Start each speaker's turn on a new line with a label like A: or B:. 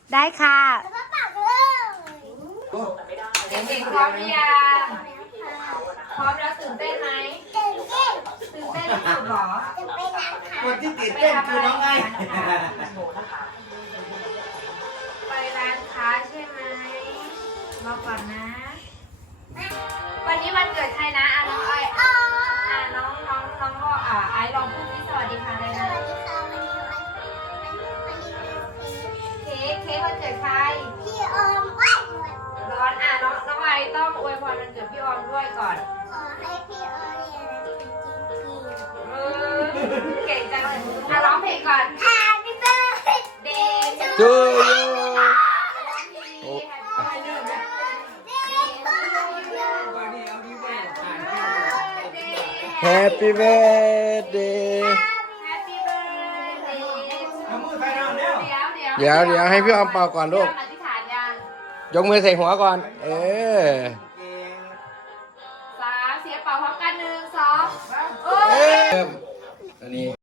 A: ได้ค่ะ
B: เด็กๆพร้อมหรือยังพร้อมแล้วตื่นเต้นไหมตื่นเต้นที่สุดหรอ
C: คนที่ตื่นเต้นคือน้องไง
B: ไปร้านค้าใช่ไหมรอก่อนนะ วันนี้วันเกิดใครนะน้องไอน้องก็ไอลองพูดที่สวัสดีค่ะเลยนะเค้กวันเกิดใครร้อนน้องไอต้องอวยพรวันเกิดพี่ออมด้วยก่อนเก่งจังเลยร้องเพลงก่อน Happy birthday
A: to you Happy birthday
C: เอามือไปนอนเร็ว
A: เดี๋ยวให้พี่ออมเป่าก่อนลูก
B: อธิษฐานยัง
A: ยกมือใส่หัวก่อน เออ
C: เก่ง
B: 3 เสียเป่าพร้อมกัน1 2
A: เอออันนี้